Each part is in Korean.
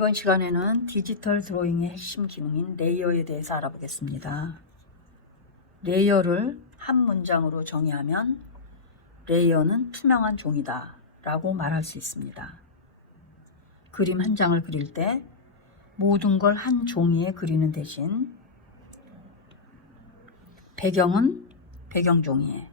이번 시간에는 디지털 드로잉의 핵심 기능인 레이어에 대해서 알아보겠습니다. 레이어를 한 문장으로 정의하면 레이어는 투명한 종이다 라고 말할 수 있습니다. 그림 한 장을 그릴 때 모든 걸 한 종이에 그리는 대신 배경은 배경 종이에,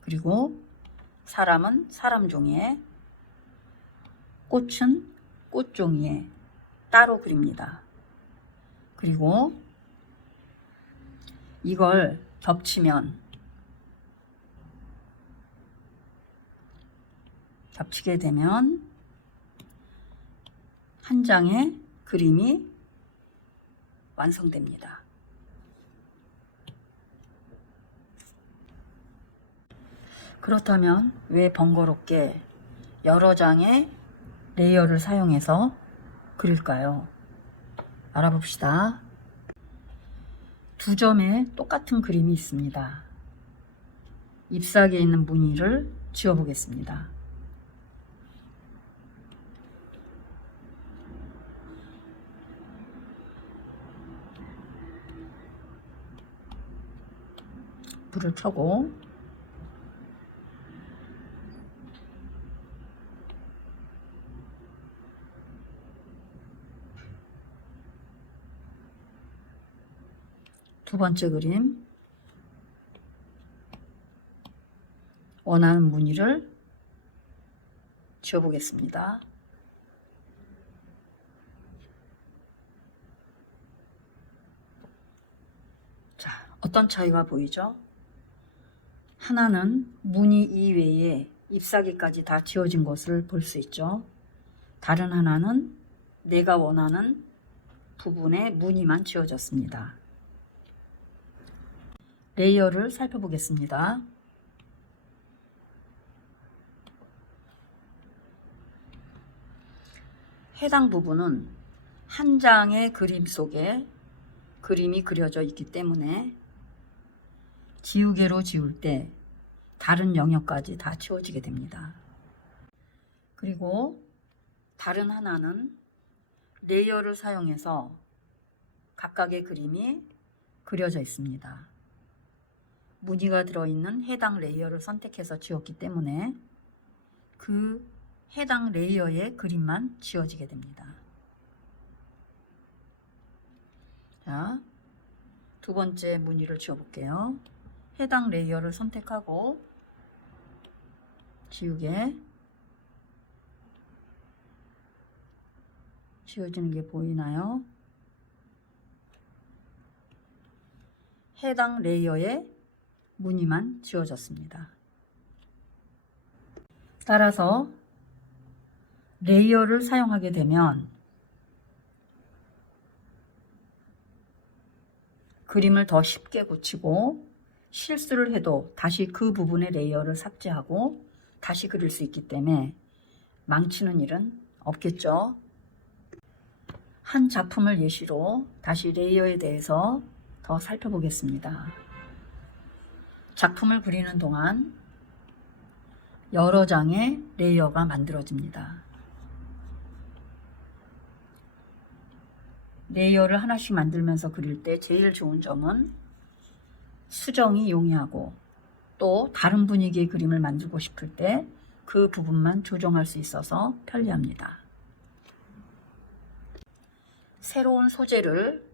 그리고 사람은 사람 종이에, 꽃은 꽃 종이에 따로 그립니다. 그리고 이걸 겹치게 되면 한 장의 그림이 완성됩니다. 그렇다면 왜 번거롭게 여러 장의 레이어를 사용해서 그릴까요? 알아봅시다. 두 점의 똑같은 그림이 있습니다. 잎사귀에 있는 무늬를 지워보겠습니다. 불을 켜고 두 번째 그림, 원하는 무늬를 지워보겠습니다. 자, 어떤 차이가 보이죠? 하나는 무늬 이외에 잎사귀까지 다 지워진 것을 볼 수 있죠. 다른 하나는 내가 원하는 부분의 무늬만 지워졌습니다. 레이어를 살펴보겠습니다. 해당 부분은 한 장의 그림 속에 그림이 그려져 있기 때문에 지우개로 지울 때 다른 영역까지 다 지워지게 됩니다. 그리고 다른 하나는 레이어를 사용해서 각각의 그림이 그려져 있습니다. 무늬가 들어있는 해당 레이어를 선택해서 지웠기 때문에 그 해당 레이어의 그림만 지워지게 됩니다. 자, 두 번째 무늬를 지워볼게요. 해당 레이어를 선택하고 지우개, 지워지는 게 보이나요? 해당 레이어의 무늬만 지워졌습니다. 따라서 레이어를 사용하게 되면 그림을 더 쉽게 고치고 실수를 해도 다시 그 부분의 레이어를 삭제하고 다시 그릴 수 있기 때문에 망치는 일은 없겠죠. 한 작품을 예시로 다시 레이어에 대해서 더 살펴보겠습니다. 작품을 그리는 동안 여러 장의 레이어가 만들어집니다. 레이어를 하나씩 만들면서 그릴 때 제일 좋은 점은 수정이 용이하고 또 다른 분위기의 그림을 만들고 싶을 때 그 부분만 조정할 수 있어서 편리합니다. 새로운 소재를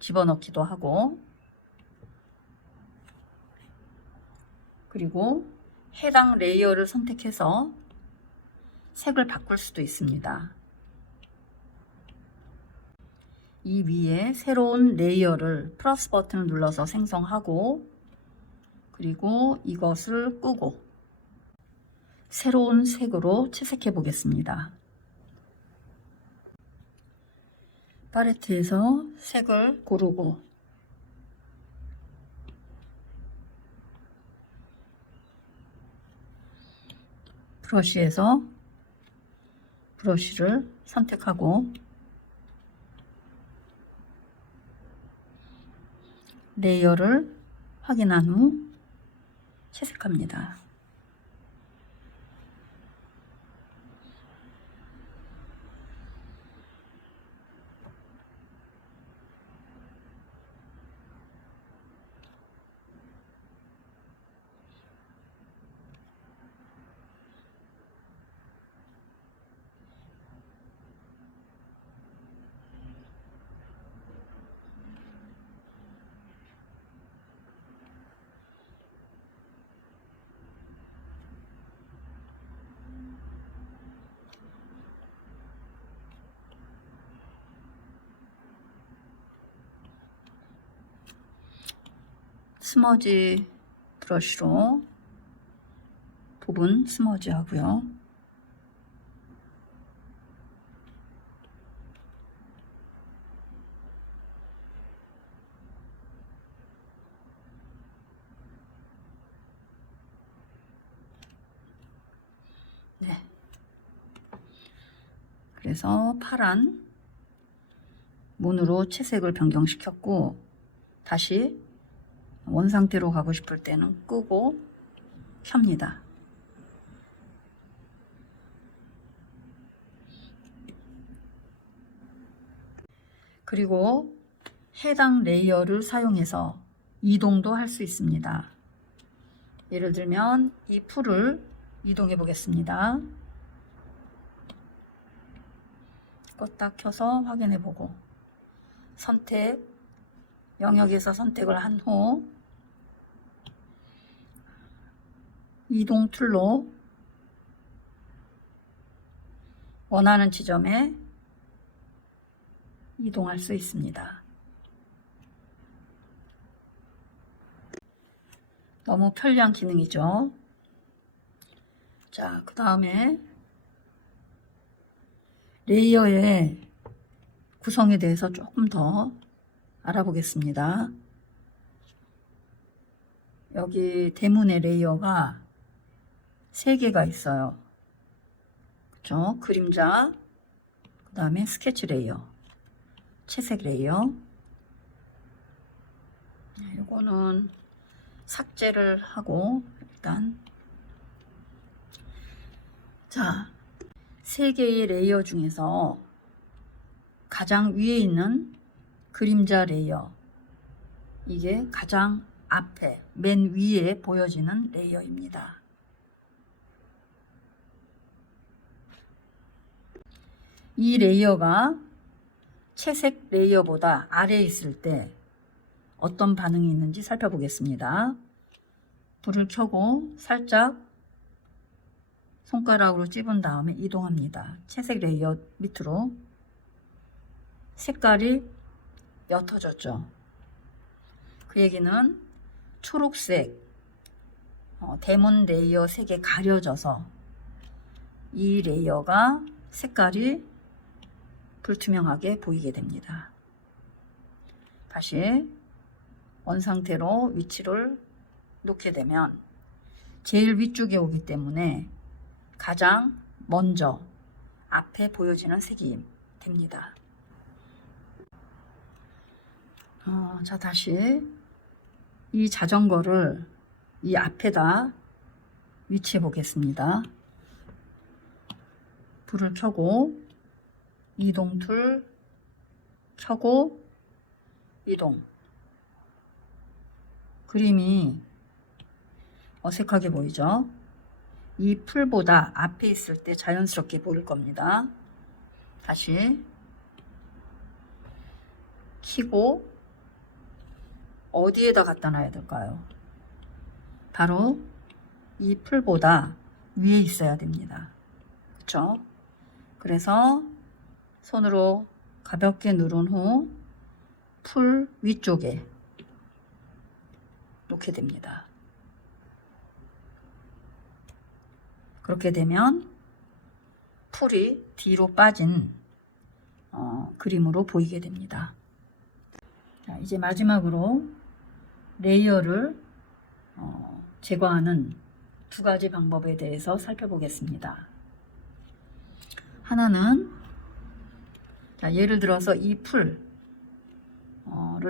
집어넣기도 하고 그리고 해당 레이어를 선택해서 색을 바꿀 수도 있습니다. 이 위에 새로운 레이어를 플러스 버튼을 눌러서 생성하고 그리고 이것을 끄고 새로운 색으로 채색해 보겠습니다. 팔레트에서 색을 고르고 브러쉬에서 브러쉬를 선택하고 레이어를 확인한 후 채색합니다. 스머지 브러쉬로 부분 스머지 하고요. 네. 그래서 파란 문으로 채색을 변경시켰고, 다시 원상태로 가고 싶을 때는 끄고 켭니다. 그리고 해당 레이어를 사용해서 이동도 할 수 있습니다. 예를 들면 이 풀을 이동해 보겠습니다. 껐다 켜서 확인해 보고, 선택, 영역에서 선택을 한 후 이동 툴로 원하는 지점에 이동할 수 있습니다. 너무 편리한 기능이죠. 자, 그 다음에 레이어의 구성에 대해서 조금 더 알아보겠습니다. 여기 대문의 레이어가 3개가 있어요. 그쵸? 그림자, 그 다음에 스케치 레이어, 채색 레이어. 이거는 삭제를 하고, 일단 자, 3개의 레이어 중에서 가장 위에 있는 그림자 레이어, 이게 가장 앞에 맨 위에 보여지는 레이어입니다. 이 레이어가 채색 레이어보다 아래에 있을 때 어떤 반응이 있는지 살펴보겠습니다. 불을 켜고 살짝 손가락으로 찝은 다음에 이동합니다. 채색 레이어 밑으로. 색깔이 옅어졌죠. 그 얘기는 초록색 대문 레이어 색에 가려져서 이 레이어가 색깔이 불투명하게 보이게 됩니다. 다시 원상태로 위치를 놓게 되면 제일 위쪽에 오기 때문에 가장 먼저 앞에 보여지는 색이 됩니다. 자, 다시 이 자전거를 이 앞에다 위치해 보겠습니다. 불을 켜고 이동 툴 켜고 이동. 그림이 어색하게 보이죠? 이 풀보다 앞에 있을 때 자연스럽게 보일 겁니다. 다시 켜고 어디에다 갖다 놔야 될까요? 바로 이 풀보다 위에 있어야 됩니다. 그렇죠? 그래서 손으로 가볍게 누른 후 풀 위쪽에 놓게 됩니다. 그렇게 되면 풀이 뒤로 빠진 그림으로 보이게 됩니다. 자, 이제 마지막으로 레이어를 제거하는 2가지 방법에 대해서 살펴보겠습니다. 하나는, 자, 예를 들어서 이 풀을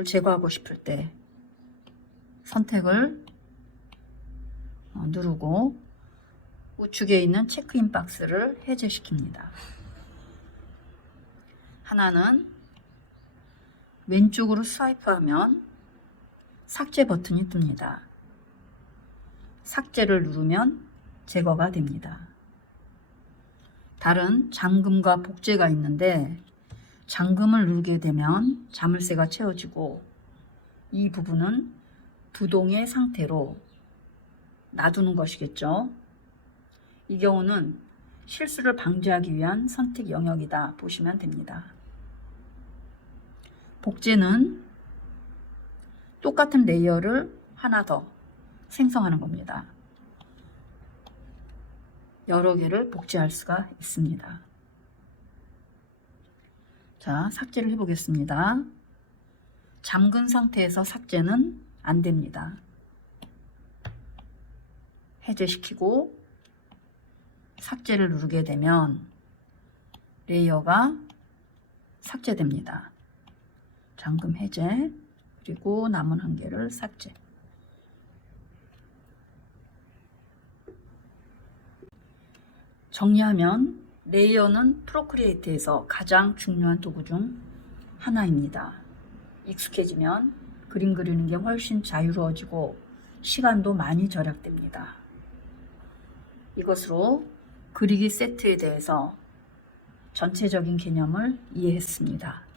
제거하고 싶을 때 선택을 누르고 우측에 있는 체크인 박스를 해제시킵니다. 하나는 왼쪽으로 스와이프하면 삭제 버튼이 뜹니다. 삭제를 누르면 제거가 됩니다. 다른 잠금과 복제가 있는데 잠금을 누르게 되면 자물쇠가 채워지고 이 부분은 부동의 상태로 놔두는 것이겠죠. 이 경우는 실수를 방지하기 위한 선택 영역이다 보시면 됩니다. 복제는 똑같은 레이어를 하나 더 생성하는 겁니다. 여러 개를 복제할 수가 있습니다. 자, 삭제를 해보겠습니다. 잠근 상태에서 삭제는 안 됩니다. 해제시키고 삭제를 누르게 되면 레이어가 삭제됩니다. 잠금 해제, 그리고 남은 한 개를 삭제. 정리하면 레이어는 프로크리에이트에서 가장 중요한 도구 중 하나입니다. 익숙해지면 그림 그리는 게 훨씬 자유로워지고 시간도 많이 절약됩니다. 이것으로 그리기 세트에 대해서 전체적인 개념을 이해했습니다.